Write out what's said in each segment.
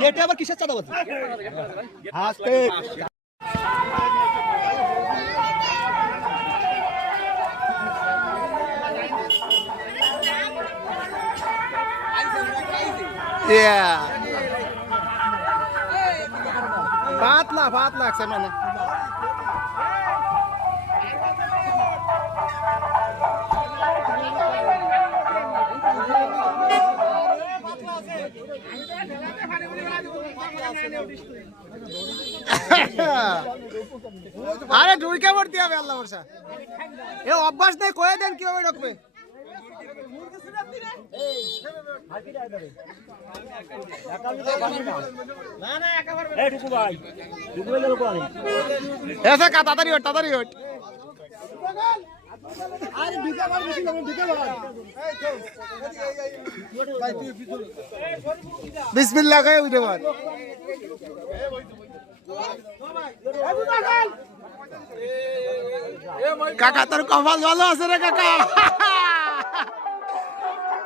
গেটে আবার কিসের চাঁদাবাজি আস্তে পাতলা পাতলা আছে মানে আরে ঢুকে হবে আল্লাহ বর্ষা এ অভ্যাস নেই, কয়ে দেন কীভাবে ঢুকবে? তাড়াতাড়ি ওঠ তাড়াতাড়ি ওঠ। বিসমিল্লাহ কয়ে উঠে পার কাকা, তোর কপাল ভালো আছে রে কাকা।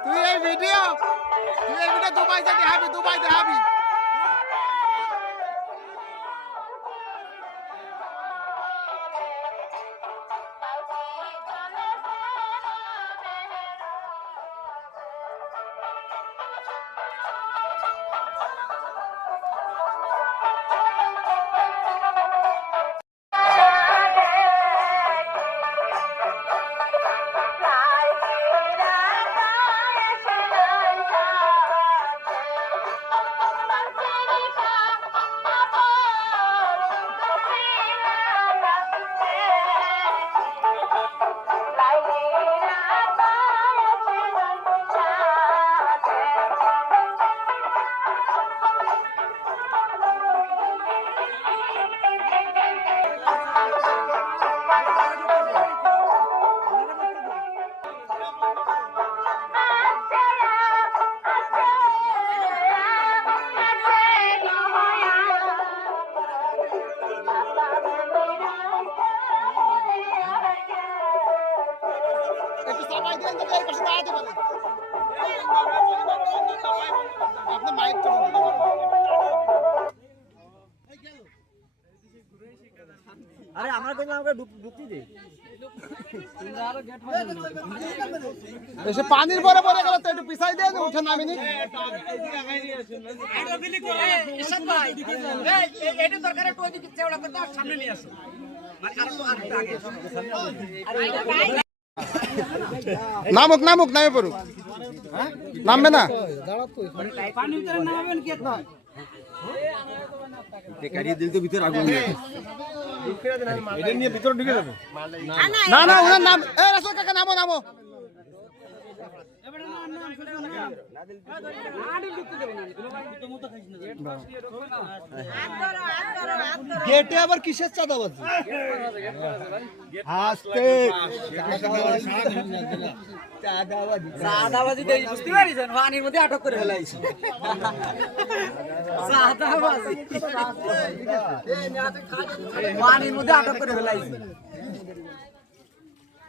তুই এই ভিডিও তুই এই ভিডিও দুবাই দুবাইতে দেখাবি দুবাই দেখাবি। আরে আমরা দেখলাম আমরা ঢুকতে দে। এসে পানির পরে পরে গেল তো একটু পিছাই দিয়ে উঠে নামিনি। নামুক নামুক নামে পড়ুক নামবে না না না ওনার নাম এ রাসেল কাকা নামো নামো গেটে আবার কিসের চাঁদাবাজি? আস্তে সাদাবাজি দেই মধ্যে আটক করে ফেলাইছি। সাদাবাজি পানির মধ্যে আটক করে ফেলাইছি।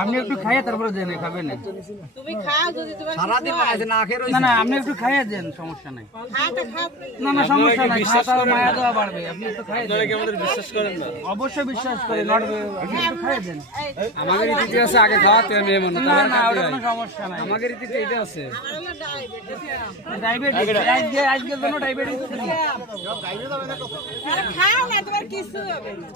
আপনি একটু খাইয়ে তারপরে দেন খাবেন না। না না আপনি একটু খাইয়ে দেন সমস্যা নাই। না না সমস্যা নাই খাওয়া মায়া দেওয়া বাড়বে আপনি একটু খাইয়ে দেন। আপনারা আমাদের বিশ্বাস করেন না? অবশ্যই বিশ্বাস করি নড়বে আপনি একটু খাইয়ে দেন। আমাদের রীতিতে আছে আগে খাওয়াতে আমি এমন না না ওটা কোনো সমস্যা নাই। আমাদের রীতিতে এটা আছে। ডায়াবেটিস। ডায়াবেটিস আজকে আজকের জন্য ডায়াবেটিস আরে খাও না তোমার কিছু হবে না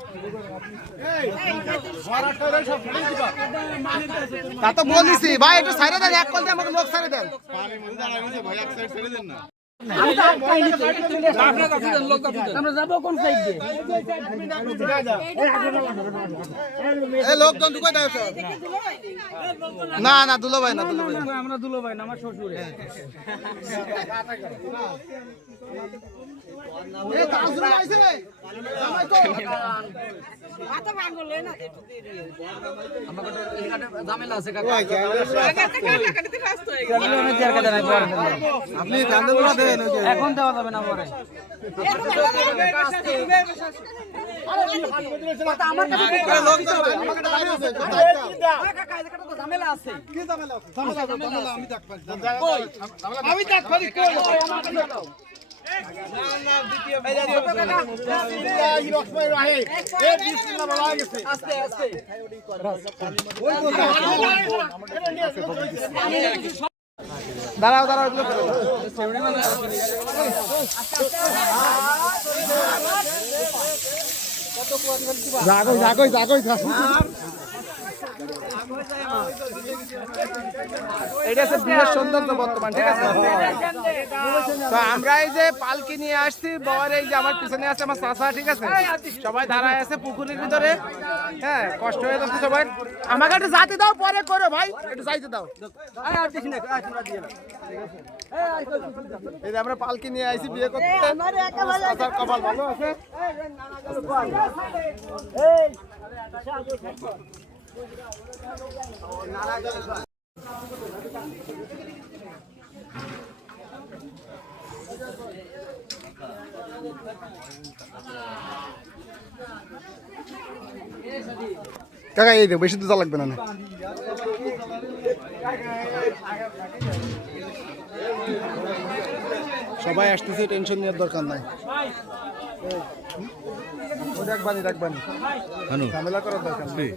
তা তো বলিস ভাই একটু সাইরে দেন এক কল দিয়ে আমাকে লোক সাইরে দেন না না দুলো ভাই না আমরা দুলো ভাই আমার শ্বশুরে হয়ে আপনি এখন দেওয়া যাবে না পরে। আমি দেখ পারি আস্তে আস্তে দাঁড়াও দাঁড়াও এগুলো। জাগোই জাগোই জাগোই এটা হচ্ছে বিয়ের সৌন্দর্য বর্তমান, ঠিক আছে? তো আমরা এই যে পালকি নিয়ে আসছি, বর এই যে আমার পিছনে আছে, আমার চাষা ঠিক আছে? সবাই দাঁড়ায় আছে পুকুরের ভিতরে। হ্যাঁ কষ্ট হয়ে যাচ্ছে সবাই। আমাকে একটু যাতে দাও, পরে করো ভাই। একটু যাইতে দাও। এই যে আমরা পালকি নিয়ে আইছি, বিয়ে করতে। কপাল ভালো আছে। কাকা এই দে বেশি দুধ লাগবে না। সবাই আসতেছে টেনশন নেওয়ার দরকার নাই ও দেখবানি দেখবানি ঝামেলা করার দরকার নেই।